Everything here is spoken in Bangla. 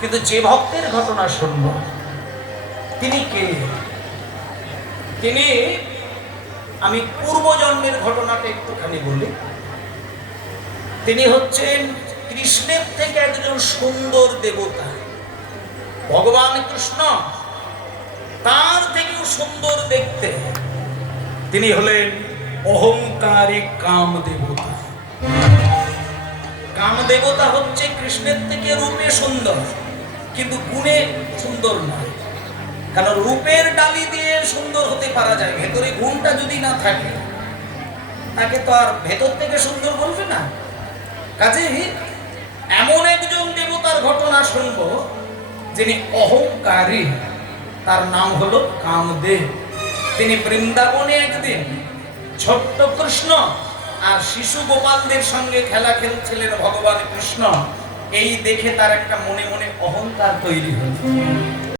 কিন্তু যে ভক্তের ঘটনা শুনব তিনি কে? তিনি, আমি পূর্বজন্মের ঘটনাটা একটুখানি বলি। তিনি হচ্ছেন কৃষ্ণের থেকে একজন সুন্দর দেবতা। ভগবান কৃষ্ণ তার থেকেও সুন্দর দেখতে। তিনি হলেন অহংকারী কামদেবতা। কামদেবতা হচ্ছে কৃষ্ণের থেকে রূপে সুন্দর, কিন্তু গুণে সুন্দর নয়। কারণ রূপের ডালি দিয়ে সুন্দর হতে পারা যায়, ভেতরে গুণটা যদি না থাকে তাকে তো আর ভেতর থেকে সুন্দর বলবে না। কাজেই এমন একজন দেবতার ঘটনা শুনবো যিনি অহংকারী, তার নাম হলো কামদেব। তিনি বৃন্দাবনে একদিন ছোট্ট কৃষ্ণ আর শিশু গোপালদের সঙ্গে খেলা খেলছিলেন ভগবান কৃষ্ণ। এই দেখে তার একটা মনে মনে অহংকার তৈরি হল।